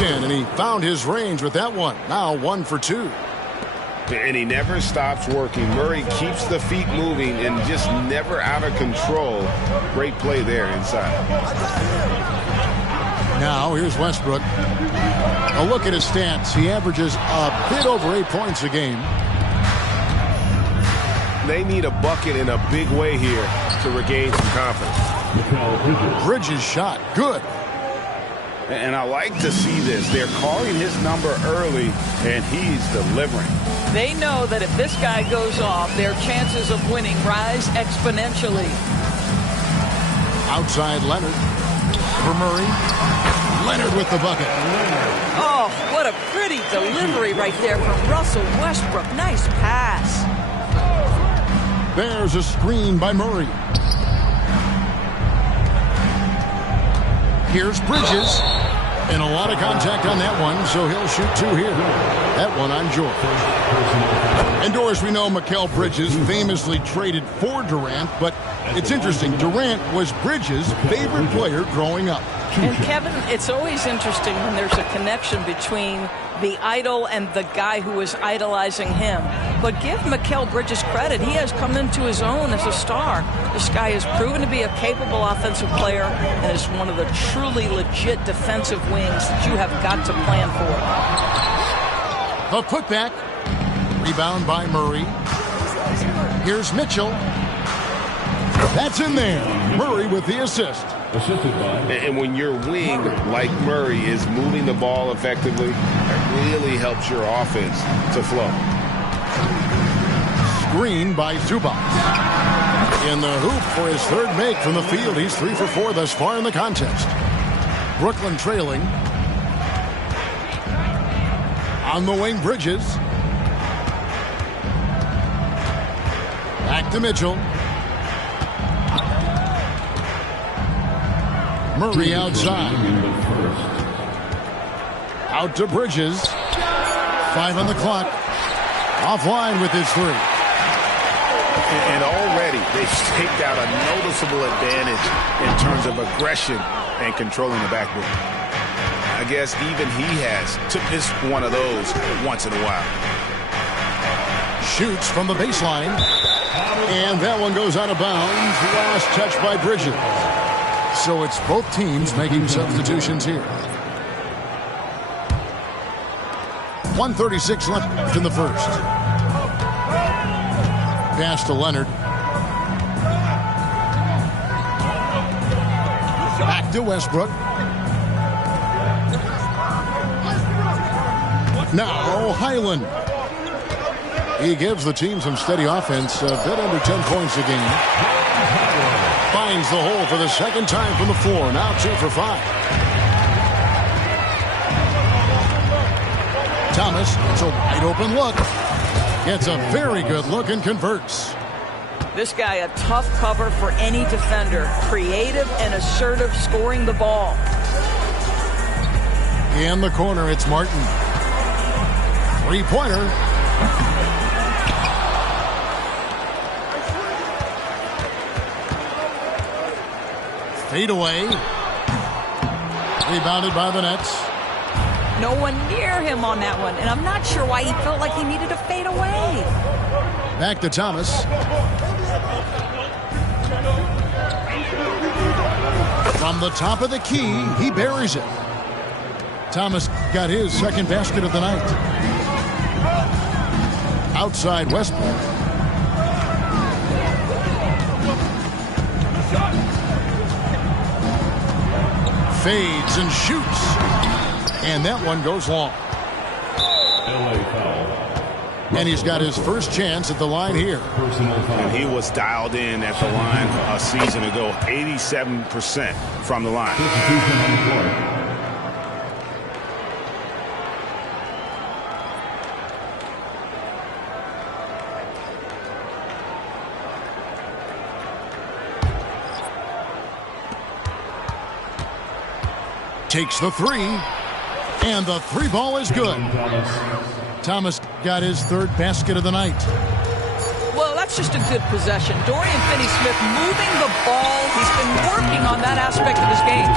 In, and he found his range with that one. Now 1 for 2. And he never stops working. Murray keeps the feet moving and just never out of control. Great play there inside. Now here's Westbrook. A look at his stats. He averages a bit over 8 points a game. They need a bucket in a big way here to regain some confidence. Bridges shot. Good. And I like to see this. They're calling his number early, and he's delivering. They know that if this guy goes off, their chances of winning rise exponentially. Outside Leonard. For Murray. Leonard with the bucket. Oh, what a pretty delivery right there from Russell Westbrook. Nice pass. There's a screen by Murray. Here's Bridges. And a lot of contact on that one, so he'll shoot 2 here. That one on George. And Doris, we know Mikal Bridges famously traded for Durant, but it's interesting. Durant was Bridges' favorite player growing up. And Kevin, it's always interesting when there's a connection between the idol and the guy who is idolizing him. But give Mikal Bridges credit. He has come into his own as a star. This guy has proven to be a capable offensive player and is one of the truly legit defensive wings that you have got to plan for. A putback. Rebound by Murray. Here's Mitchell. That's in there. Murray with the assist. And when your wing, like Murray, is moving the ball effectively, it really helps your offense to flow. Screen by Zubac. In the hoop for his third make from the field. He's 3 for 4 thus far in the contest. Brooklyn trailing. On the wing, Bridges. Back to Mitchell. Murray outside. Out to Bridges. 5 on the clock. Offline with his 3. And already they've staked out a noticeable advantage in terms of aggression and controlling the backboard. I guess even he has to miss one of those once in a while. Shoots from the baseline. And that one goes out of bounds. Last touch by Bridges. So it's both teams making substitutions here. 1:36 left in the first. Pass to Leonard. Back to Westbrook. Now Highland. He gives the team some steady offense, a bit under 10 points a game. Finds the hole for the second time from the floor. Now 2 for 5. Thomas, it's a wide open look. Gets a very good look and converts. This guy, a tough cover for any defender. Creative and assertive scoring the ball. In the corner, it's Martin. 3-pointer. Fade away. Rebounded by the Nets. No one near him on that one, and I'm not sure why he felt like he needed to fade away. Back to Thomas. From the top of the key, he buries it. Thomas got his second basket of the night. Outside Westbrook. Fades and shoots. And that one goes long. LA foul. And he's got his first chance at the line here. And he was dialed in at the line a season ago, 87% from the line. Takes the three, and the three ball is good. Thomas got his third basket of the night. Well, that's just a good possession. Dorian Finney-Smith moving the ball. He's been working on that aspect of his game.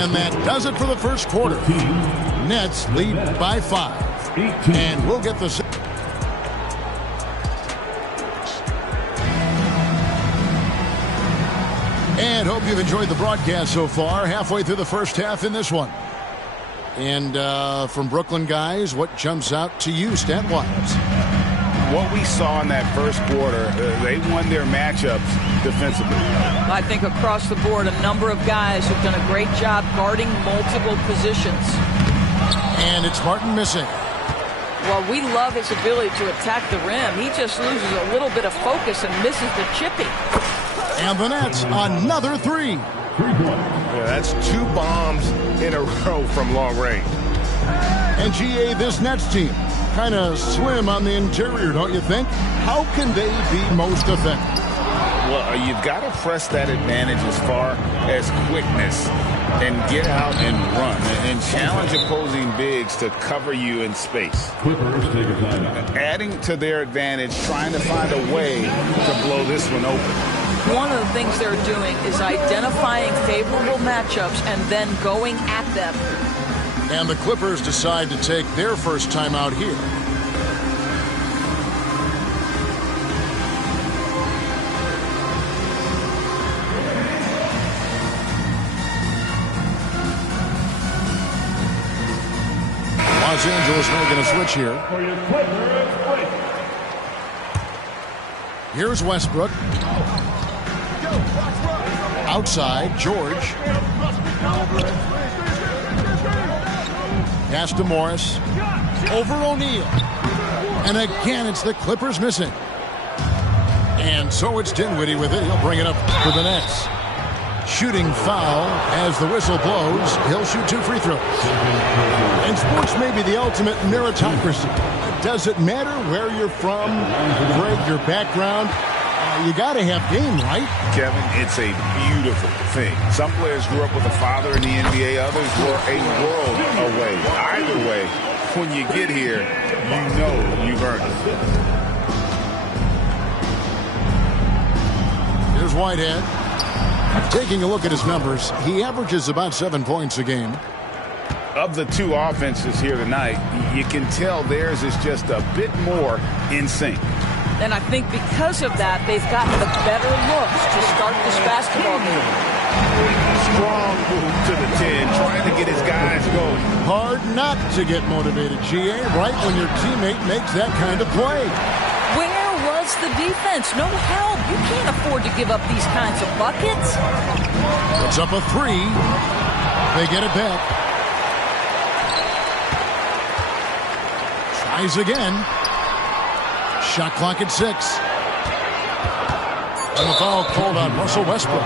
And that does it for the first quarter. Nets lead by 5. And we'll get the... And hope you've enjoyed the broadcast so far. Halfway through the first half in this one. And from Brooklyn guys, what jumps out to you stat-wise? What we saw in that first quarter, they won their matchups defensively. I think across the board, a number of guys have done a great job guarding multiple positions. And it's Martin missing. Well, we love his ability to attack the rim. He just loses a little bit of focus and misses the chippy. And the Nets, another three. Yeah, that's 2 bombs in a row from long range. And GA, this Nets team, kind of slim on the interior, don't you think? How can they be most effective? Well, you've got to press that advantage as far as quickness and get out and run and challenge opposing bigs to cover you in space. Adding to their advantage, trying to find a way to blow this one open. One of the things they're doing is identifying favorable matchups and then going at them. And the Clippers decide to take their first time out here. Los Angeles making a switch here. Here's Westbrook. Outside, George. Pass to Morris. Over O'Neal. And again, it's the Clippers missing. And so it's Dinwiddie with it. He'll bring it up for the Nets. Shooting foul as the whistle blows. He'll shoot 2 free throws. And sports may be the ultimate meritocracy. Does it matter where you're from, Greg, your background? You got to have game, right? Kevin, it's a beautiful thing. Some players grew up with a father in the NBA. Others were a world away. Either way, when you get here, you know you've earned it. Here's Whitehead. Taking a look at his numbers, he averages about 7 points a game. Of the 2 offenses here tonight, you can tell theirs is just a bit more in sync. And I think because of that, they've gotten the better looks to start this basketball game. Strong move to the 10, trying to get his guys going. Hard not to get motivated, GA, right when your teammate makes that kind of play. Where was the defense? No help. You can't afford to give up these kinds of buckets. It's up a 3. They get it back. Tries again. Shot clock at 6. And a foul called on Russell Westbrook.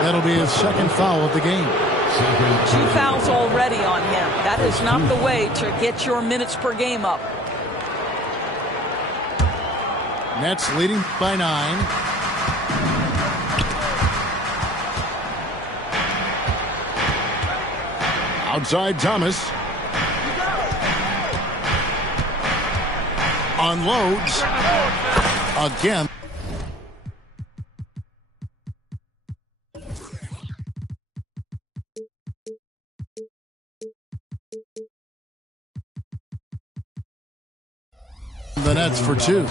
That'll be his second foul of the game. 2 fouls already on him. That is not the way to get your minutes per game up. Nets leading by 9. Outside Thomas. Unloads. Again. The Nets for 2.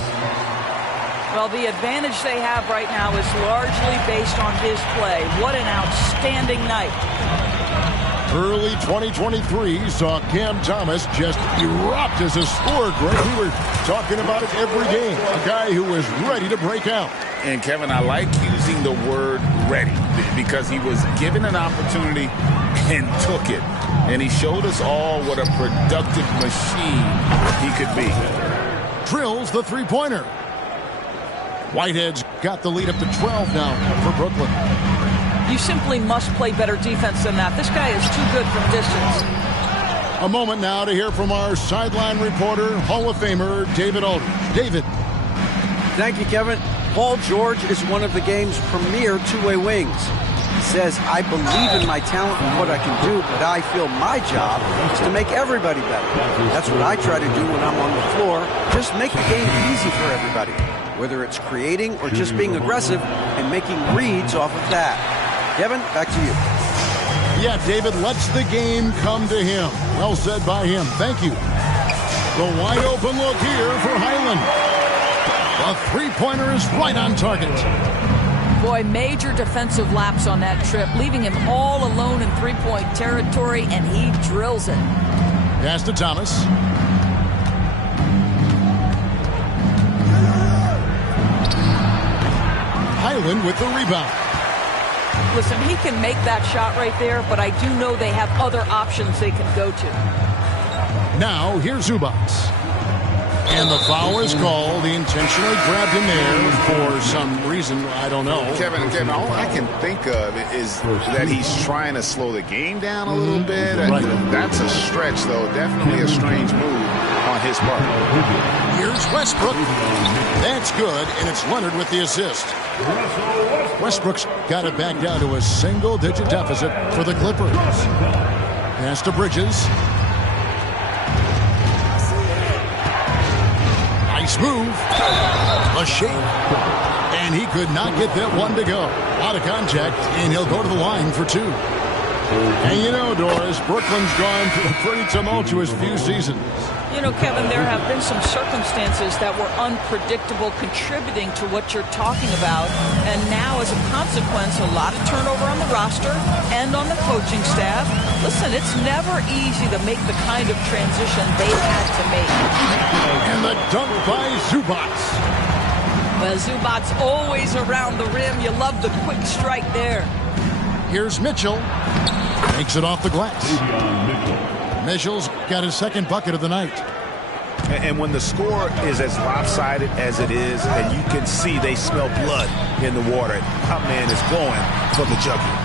Well, the advantage they have right now is largely based on his play. What an outstanding night. Early 2023 saw Cam Thomas just erupt as a scorer, Greg. We were talking about it every game. A guy who was ready to break out. And, Kevin, I like using the word ready because he was given an opportunity and took it. And he showed us all what a productive machine he could be. Drills the three-pointer. Whitehead's got the lead up to 12 now for Brooklyn. You simply must play better defense than that. This guy is too good from distance. A moment now to hear from our sideline reporter, Hall of Famer David Aldridge. David. Thank you, Kevin. Paul George is one of the game's premier two-way wings. He says, I believe in my talent and what I can do, but I feel my job is to make everybody better. That's what I try to do when I'm on the floor. Just make the game easy for everybody, whether it's creating or just being aggressive and making reads off of that. Kevin, back to you. Yeah, David lets the game come to him. Well said by him. Thank you. The wide open look here for Highland. The three-pointer is right on target. Boy, major defensive lapse on that trip, leaving him all alone in three-point territory, and he drills it. Pass to Thomas. Highland with the rebound. Listen, he can make that shot right there, but I do know they have other options they can go to. Now, here's Zubac. And the foul is called. He intentionally grabbed him there for some reason. I don't know. Kevin, all I can think of is that he's trying to slow the game down a little bit. Right. That's a stretch, though. Definitely a strange move on his part. Here's Westbrook. That's good, and it's Leonard with the assist. Westbrook's got it back down to a single-digit deficit for the Clippers. Pass to Bridges. Nice move. A shake. And he could not get that one to go. A lot of contact, and he'll go to the line for two. And you know, Doris, Brooklyn's gone through a pretty tumultuous few seasons. You know, Kevin, there have been some circumstances that were unpredictable contributing to what you're talking about. And now, as a consequence, a lot of turnover on the roster and on the coaching staff. Listen, it's never easy to make the kind of transition they've had to make. And the dunk by Zubac. Well, Zubac's always around the rim. You love the quick strike there. Here's Mitchell. Takes it off the glass. Mitchell's got his second bucket of the night. And when the score is as lopsided as it is, and you can see they smell blood in the water, that man is going for the jugular.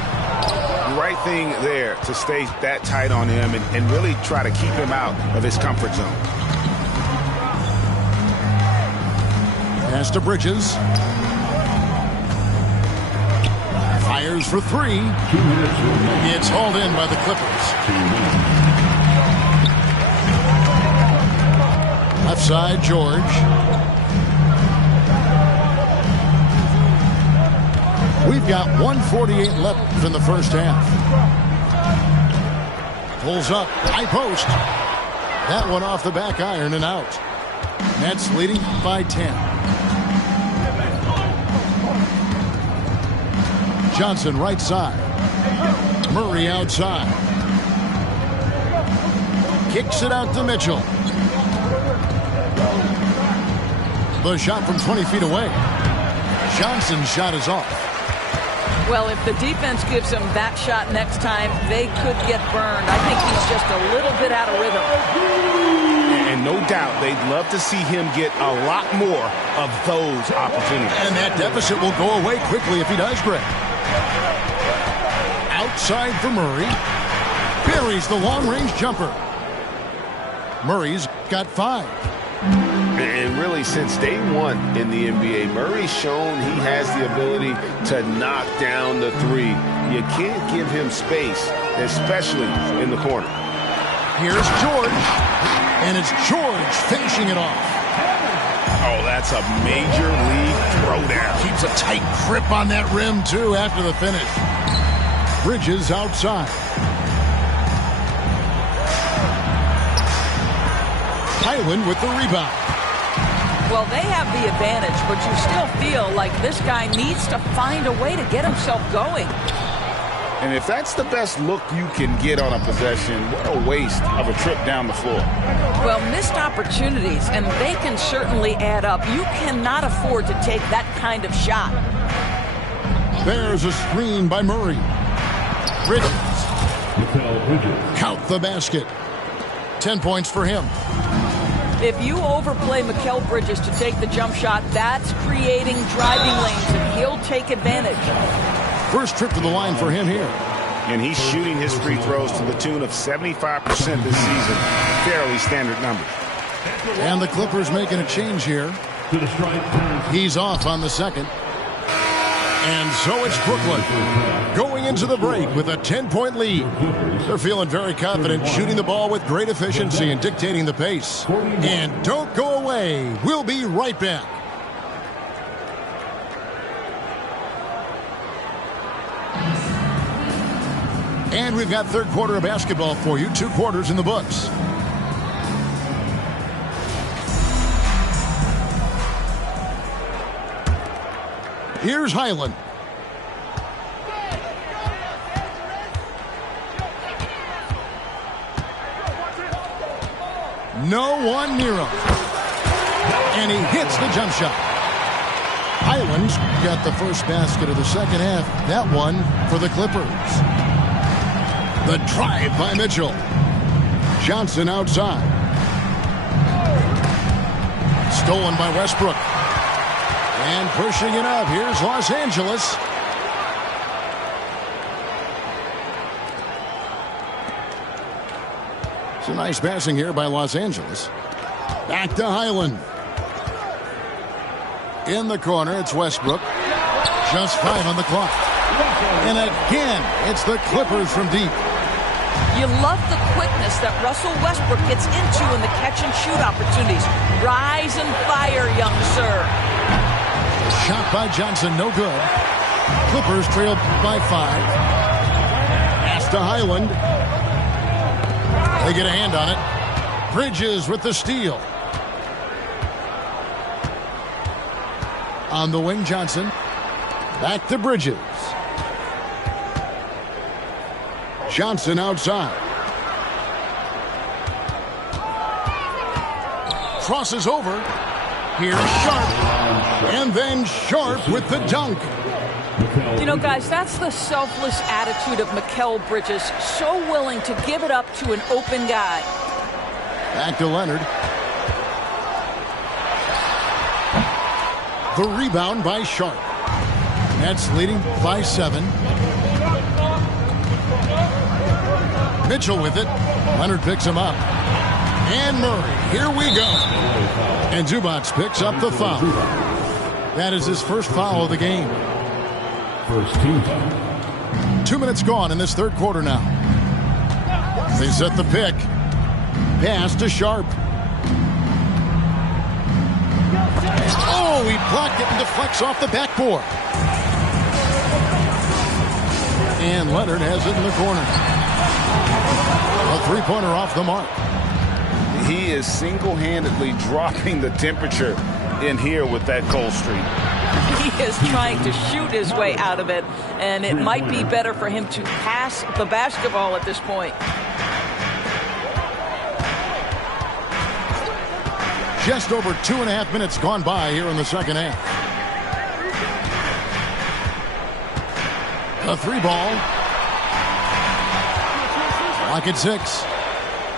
The right thing there to stay that tight on him and really try to keep him out of his comfort zone. Pass to Bridges. Fires for three. It's hauled in by the Clippers. Left side, George. We've got 1:48 left in the first half. Pulls up, high post. That one off the back iron and out. Nets leading by 10. Johnson right side. Murray outside. Kicks it out to Mitchell. The shot from 20 feet away. Johnson's shot is off. Well, if the defense gives him that shot next time, they could get burned. I think he's just a little bit out of rhythm. And no doubt they'd love to see him get a lot more of those opportunities. And that deficit will go away quickly if he does, Greg. Outside for Murray. Buries the long-range jumper. Murray's got 5. And really, since day one in the NBA, Murray's shown he has the ability to knock down the three. You can't give him space, especially in the corner. Here's George. And it's George finishing it off. Oh, that's a major league throwdown. Keeps a tight grip on that rim, too, after the finish. Bridges outside. Highland with the rebound. Well, they have the advantage, but you still feel like this guy needs to find a way to get himself going. And if that's the best look you can get on a possession, what a waste of a trip down the floor. Well, missed opportunities, and they can certainly add up. You cannot afford to take that kind of shot. There's a screen by Murray. Bridges. Count the basket. 10 points for him. If you overplay Mikal Bridges to take the jump shot, that's creating driving lanes, and he'll take advantage. First trip to the line for him here. And he's shooting his free throws to the tune of 75% this season. Fairly standard numbers. And the Clippers making a change here. He's off on the second. And so it's Brooklyn going into the break with a 10-point lead. They're feeling very confident, shooting the ball with great efficiency and dictating the pace. And don't go away. We'll be right back. And we've got third quarter of basketball for you. 2 quarters in the books. Here's Highland. No one near him. And he hits the jump shot. Highland's got the first basket of the second half. That one for the Clippers. The drive by Mitchell. Johnson outside. Stolen by Westbrook. And pushing it up. Here's Los Angeles. It's a nice passing here by Los Angeles. Back to Highland. In the corner, it's Westbrook. Just 5 on the clock. And again, it's the Clippers from deep. You love the quickness that Russell Westbrook gets into in the catch-and-shoot opportunities. Rise and fire, young sir. Shot by Johnson, no good. Clippers trail by 5. Pass to Highland. They get a hand on it. Bridges with the steal. On the wing, Johnson. Back to Bridges. Johnson outside. Crosses over. Here's Sharp. And then Sharp with the dunk. You know, guys, that's the selfless attitude of Mikal Bridges. So willing to give it up to an open guy. Back to Leonard. The rebound by Sharp. Nets leading by 7. Mitchell with it. Leonard picks him up. And Murray. Here we go. And Zubac picks up the foul. That is his first foul of the game. First team foul. 2 minutes gone in this third quarter now. They set the pick. Pass to Sharp. Oh, he blocked it and deflects off the backboard. And Leonard has it in the corner. A three-pointer off the mark. He is single-handedly dropping the temperature in here with that cold streak. He is trying to shoot his way out of it, and it might be better for him to pass the basketball at this point. Just over 2.5 minutes gone by here in the second half. A 3-ball. Lock at 6.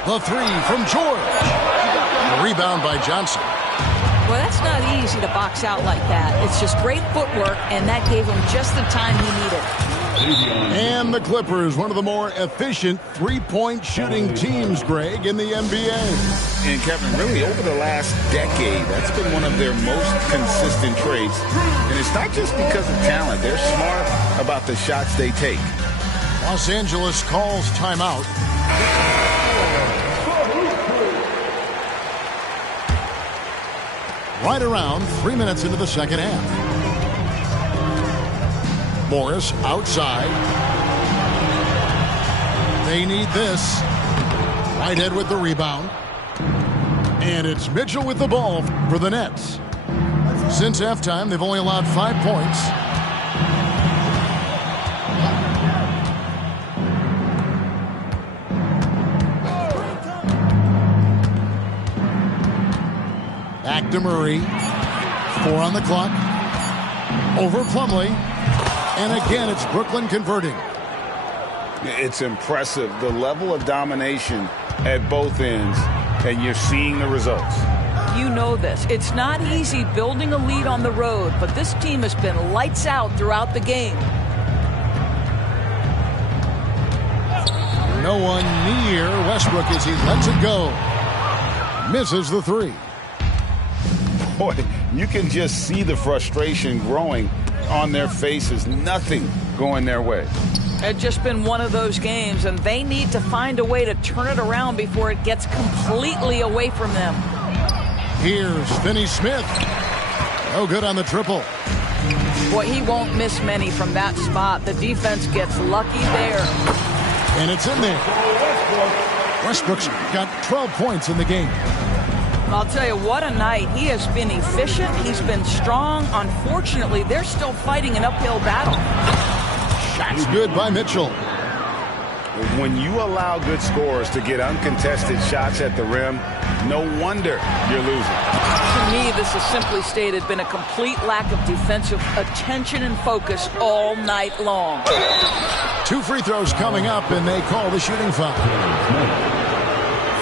The 3 from George. A rebound by Johnson. Well, that's not easy to box out like that. It's just great footwork, and that gave him just the time he needed. And the Clippers, one of the more efficient three-point shooting teams, Greg, in the NBA. And Kevin, really over the last decade, that's been one of their most consistent traits. And it's not just because of talent. They're smart about the shots they take. Los Angeles calls timeout. Right around 3 minutes into the second half. Morris outside. They need this. Whitehead with the rebound. And it's Mitchell with the ball for the Nets. Since halftime, they've only allowed 5 points. Back to Murray. 4 on the clock. Over Plumlee. And again, it's Brooklyn converting. It's impressive, the level of domination at both ends, and you're seeing the results. You know this. It's not easy building a lead on the road, but this team has been lights out throughout the game. No one near Westbrook as he lets it go. Misses the three. Boy, you can just see the frustration growing on their faces. Nothing going their way. It's just been one of those games, and they need to find a way to turn it around before it gets completely away from them. Here's Finney Smith. No good on the triple. Boy, he won't miss many from that spot. The defense gets lucky there. And it's in there. Westbrook's got 12 points in the game. I'll tell you, what a night. He has been efficient. He's been strong. Unfortunately, they're still fighting an uphill battle. Shots good by Mitchell. When you allow good scorers to get uncontested shots at the rim, no wonder you're losing. To me, this has simply stated been a complete lack of defensive attention and focus all night long. 2 free throws coming up, and they call the shooting foul.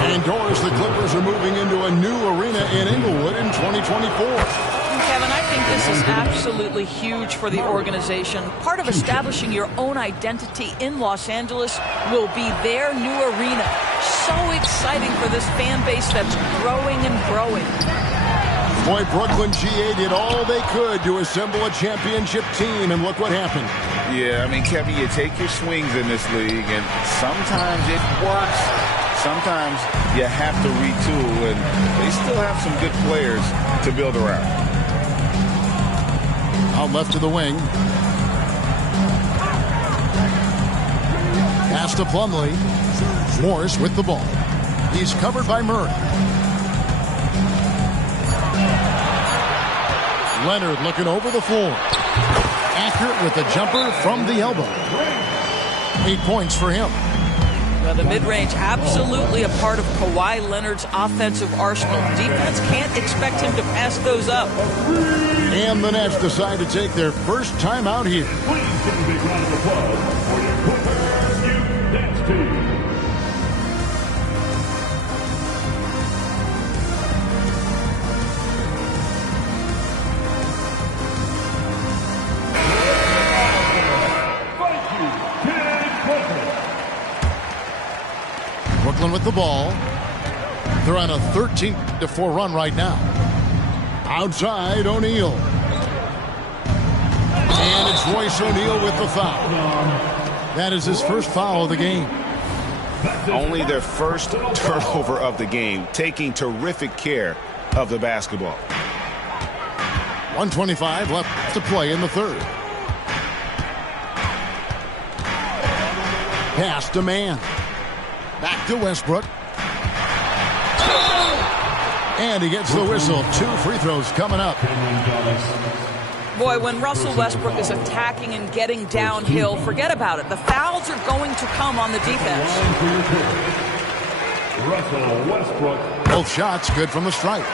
Indoors, the Clippers are moving into a new arena in Inglewood in 2024. Kevin, I think this is absolutely huge for the organization. Part of establishing your own identity in Los Angeles will be their new arena. So exciting for this fan base that's growing and growing. Boy, Brooklyn GA did all they could to assemble a championship team, and look what happened. Yeah, I mean, Kevin, you take your swings in this league, and sometimes it works. Sometimes you have to retool, and they still have some good players to build around. Out left to the wing. Pass to Plumlee. Morris with the ball. He's covered by Murray. Leonard looking over the floor. Accurate with the jumper from the elbow. 8 points for him. The mid-range absolutely a part of Kawhi Leonard's offensive arsenal. Defense can't expect him to pass those up. And the Nets decide to take their first time out here. Please give a big round of applause for your Clippers Youth Dance Team. Brooklyn with the ball. They're on a 13-4 run right now. Outside, O'Neal. And it's Royce O'Neal with the foul. That is his first foul of the game. Only their first turnover of the game, taking terrific care of the basketball. 1:25 left to play in the third. Pass to Mann. Back to Westbrook. And he gets the whistle. 2 free throws coming up. Boy, when Russell Westbrook is attacking and getting downhill, forget about it. The fouls are going to come on the defense. Russell Westbrook. Both shots good from the stripe.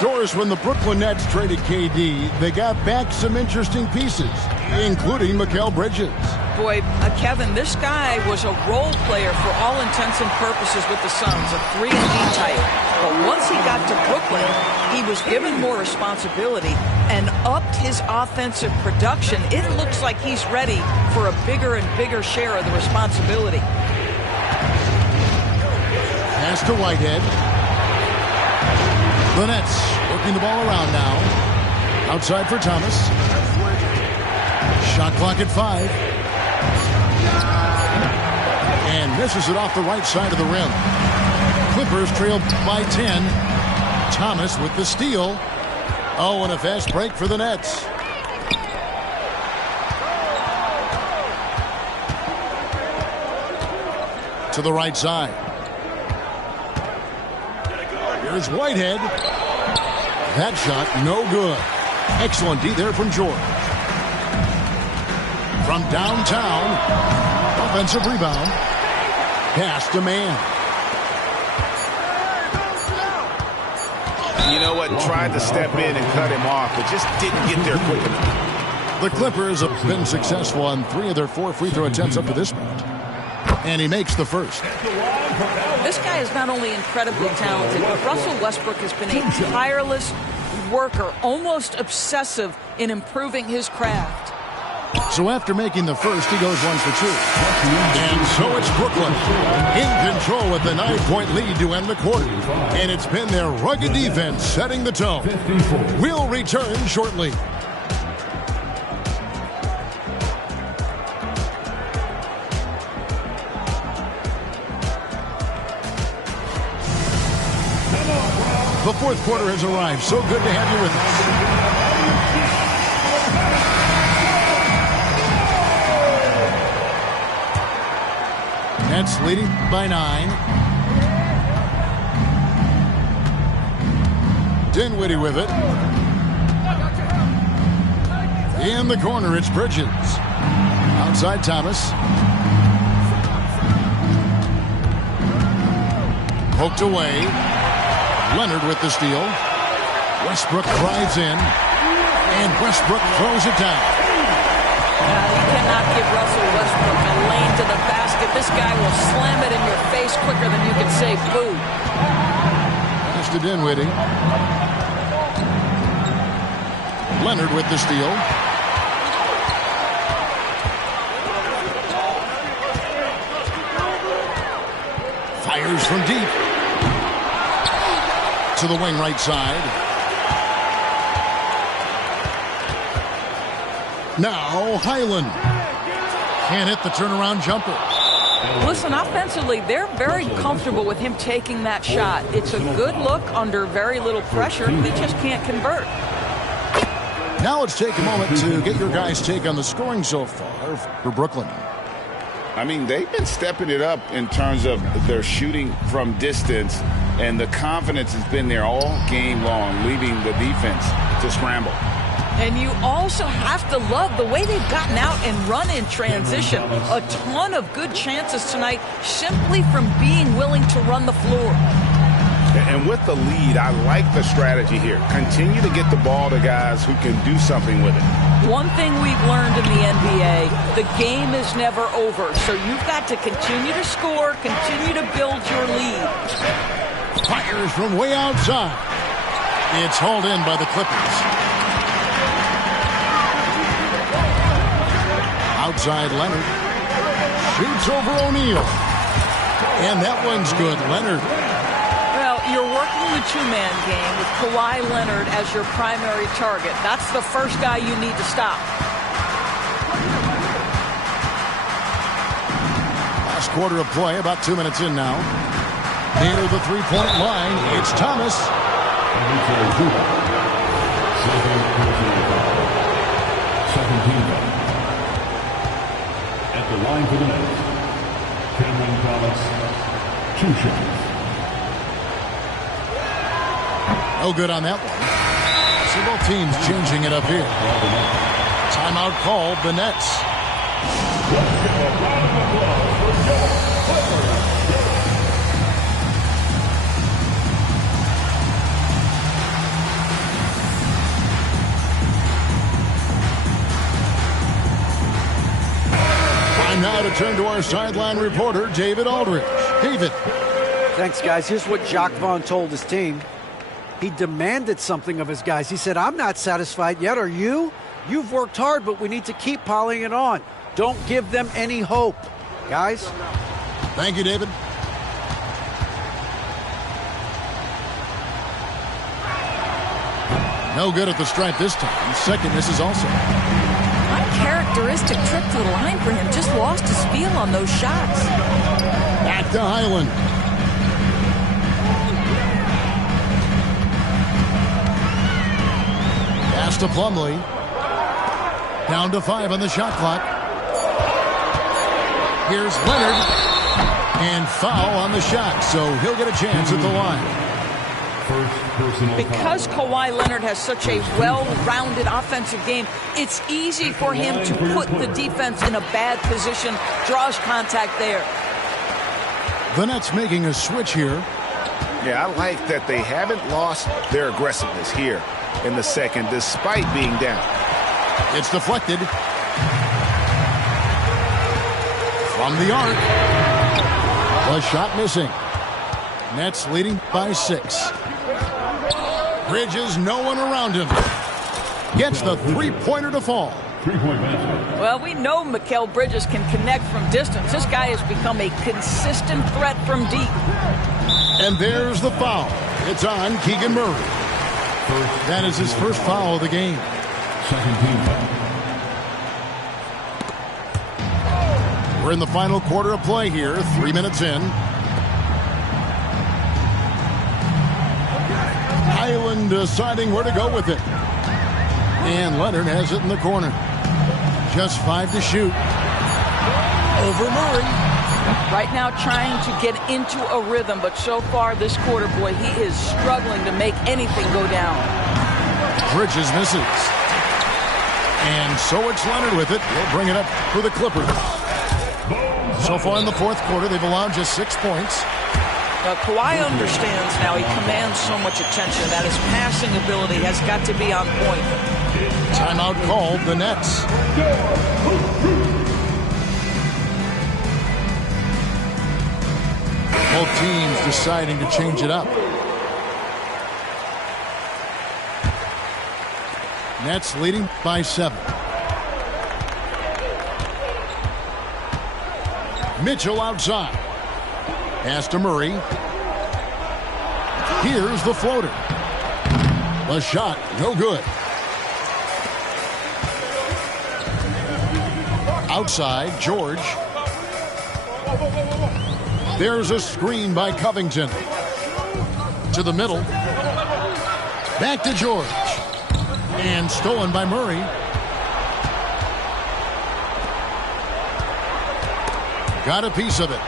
Doris, when the Brooklyn Nets traded KD, they got back some interesting pieces, including Mikal Bridges. Boy, Kevin, this guy was a role player for all intents and purposes with the Suns, a 3-and-D type. But once he got to Brooklyn, he was given more responsibility and upped his offensive production. It looks like he's ready for a bigger and bigger share of the responsibility. Pass to Whitehead. The Nets working the ball around now. Outside for Thomas. Shot clock at 5. And misses it off the right side of the rim. Clippers trail by 10. Thomas with the steal. Oh, and a fast break for the Nets. To the right side. Here's Whitehead. That shot, no good. Excellent D there from George. From downtown, offensive rebound. Pass to Mann. You know what? Tried to step in and cut him off, but just didn't get there quick enough. The Clippers have been successful on 3 of their 4 free throw attempts up to this point. And he makes the first. This guy is not only incredibly talented, but Russell Westbrook has been a tireless worker, almost obsessive in improving his craft. So after making the first, he goes 1 for 2. And so it's Brooklyn in control with the 9-point lead to end the quarter. And it's been their rugged defense setting the tone. We'll return shortly. The fourth quarter has arrived. So good to have you with us. Nets leading by 9. Dinwiddie with it. In the corner, it's Bridges. Outside Thomas. Poked away. Leonard with the steal. Westbrook drives in. And Westbrook throws it down. You cannot give Russell Westbrook a lane to the basket. This guy will slam it in your face quicker than you can say boo. Mr. Dinwiddie. Leonard with the steal. Fires from deep. To the wing right side. Now Highland can't hit the turnaround jumper. Listen, offensively, they're very comfortable with him taking that shot. It's a good look under very little pressure. He just can't convert. Now let's take a moment to get your guys' take on the scoring so far for Brooklyn. I mean, they've been stepping it up in terms of their shooting from distance, and the confidence has been there all game long, leaving the defense to scramble. And you also have to love the way they've gotten out and run in transition. A ton of good chances tonight simply from being willing to run the floor. And with the lead, I like the strategy here. Continue to get the ball to guys who can do something with it. One thing we've learned in the NBA, the game is never over. So you've got to continue to score, continue to build your lead. Fires from way outside. It's hauled in by the Clippers. Outside Leonard. Shoots over O'Neal. And that one's good. Leonard. Well, you're working the two-man game with Kawhi Leonard as your primary target. That's the first guy you need to stop. Last quarter of play, about 2 minutes in now. Near the three-point line, it's Thomas. At the line for the Nets, Cameron Thomas, 2 shots. No good on that one. So both teams changing it up here. Timeout called, the Nets. Time now to turn to our sideline reporter, David Aldridge. David. Thanks, guys. Here's what Jacques Vaughn told his team. He demanded something of his guys. He said, I'm not satisfied yet. Are you? You've worked hard, but we need to keep piling it on. Don't give them any hope. Guys? Thank you, David. No good at the stripe this time. Second misses also. Uncharacteristic trip to the line for him. Just lost his feel on those shots. Back to Highland. Pass to Plumlee. Down to 5 on the shot clock. Here's Leonard. And foul on the shot, so he'll get a chance at the line. Because Kawhi Leonard has such a well-rounded offensive game, it's easy for him to put the defense in a bad position, draws contact there. The Nets making a switch here. Yeah, I like that they haven't lost their aggressiveness here in the second, despite being down. It's deflected. From the arc. The shot missing. Nets leading by 6. Bridges, no one around him. Gets the three-pointer to fall. Well, we know Mikal Bridges can connect from distance. This guy has become a consistent threat from deep. And there's the foul. It's on Keegan Murray. That is his first foul of the game. Second team foul. We're in the final quarter of play here, 3 minutes in. Highland deciding where to go with it. And Leonard has it in the corner. Just 5 to shoot. Over Murray. Right now trying to get into a rhythm, but so far this quarter, boy, he is struggling to make anything go down. Bridges misses. And so it's Leonard with it. He'll bring it up for the Clippers. So far in the fourth quarter, they've allowed just 6 points. Kawhi understands now. He commands so much attention that his passing ability has got to be on point. Timeout called, the Nets. Both teams deciding to change it up. Nets leading by 7. Mitchell outside. Pass to Murray. Here's the floater. The shot, no good. Outside, George. There's a screen by Covington. To the middle. Back to George. And stolen by Murray. Got a piece of it.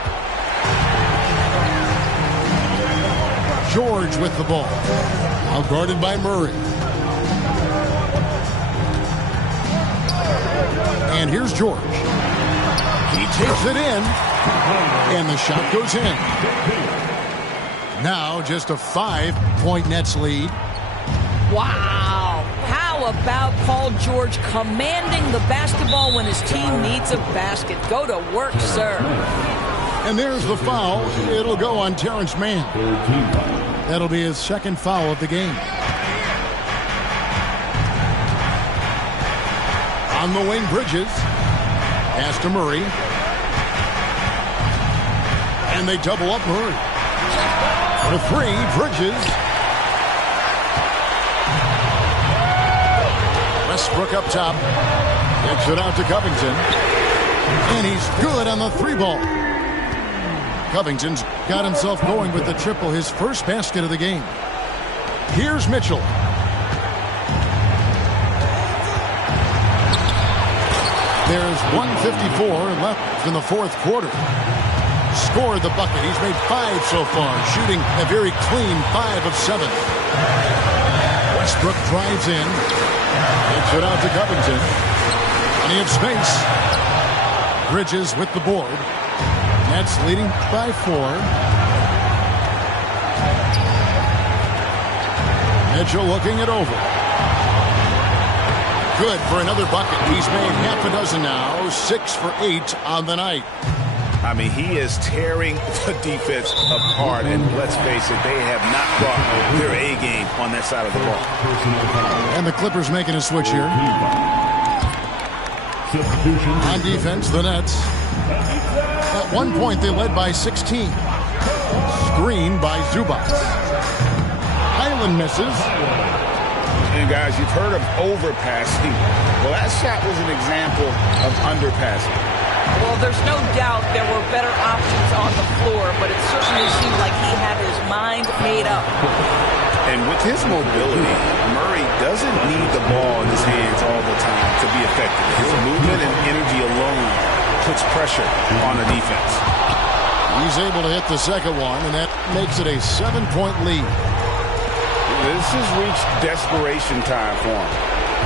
George with the ball. Now guarded by Murray. And here's George. He takes it in. And the shot goes in. Now just a 5-point Nets lead. Wow. How about Paul George commanding the basketball when his team needs a basket? Go to work, sir. And there's the foul. It'll go on Terrence Mann. That'll be his second foul of the game. On the wing, Bridges. Pass to Murray. And they double up Murray. For 3, Bridges. Westbrook up top. Kicks it out to Covington. And he's good on the 3-ball. Covington's got himself going with the triple, his first basket of the game. Here's Mitchell. There's 1:54 left in the fourth quarter. Scored the bucket. He's made 5 so far, shooting a very clean 5 of 7. Westbrook drives in. Takes it out to Covington. Plenty of space. Bridges with the board. Nets leading by 4. Mitchell looking it over. Good for another bucket. He's made half a dozen now. 6 for 8 on the night. I mean, he is tearing the defense apart. And let's face it, they have not brought their A game on that side of the ball. And the Clippers making a switch here. On defense, the Nets. At one point, they led by 16. Screen by Zubac. Highland misses. And guys, you've heard of overpassing. Well, that shot was an example of underpassing. Well, there's no doubt there were better options on the floor, but it certainly seemed like he had his mind made up. And with his mobility, Murray doesn't need the ball in his hands all the time to be effective. His movement and energy alone puts pressure on the defense. He's able to hit the second one, and that makes it a 7-point lead. This has reached desperation time for him.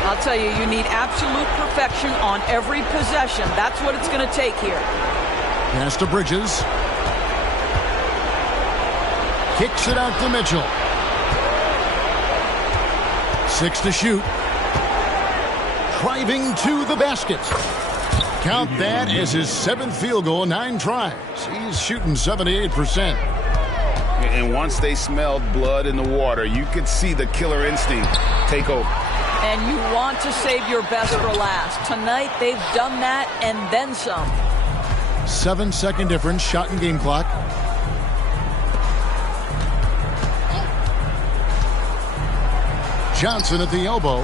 I'll tell you, you need absolute perfection on every possession. That's what it's going to take here. Pass to Bridges. Kicks it out to Mitchell. 6 to shoot. driving to the basket. Count that as his 7th field goal, 9 tries. He's shooting 78%. And once they smelled blood in the water, you could see the killer instinct take over. And you want to save your best for last. Tonight, they've done that and then some. 7-second difference, shot and game clock. Johnson at the elbow.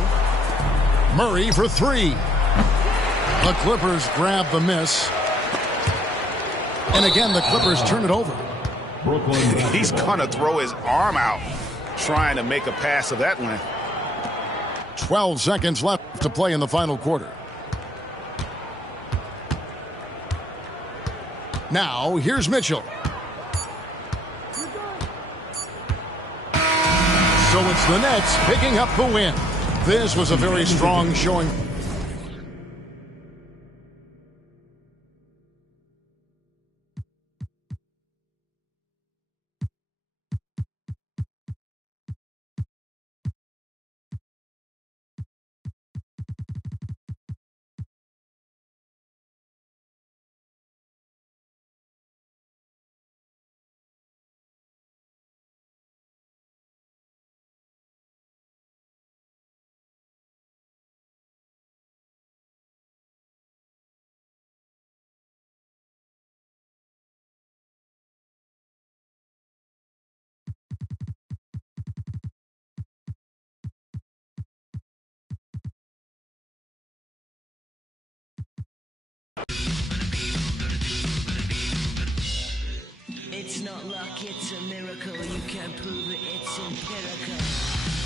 Murray for 3. The Clippers grab the miss. And again, the Clippers turn it over. He's going to throw his arm out trying to make a pass of that length. 12 seconds left to play in the final quarter. Now, here's Mitchell. So it's the Nets picking up the win. This was a very strong showing. It's not luck, it's a miracle. You can't prove it, it's empirical.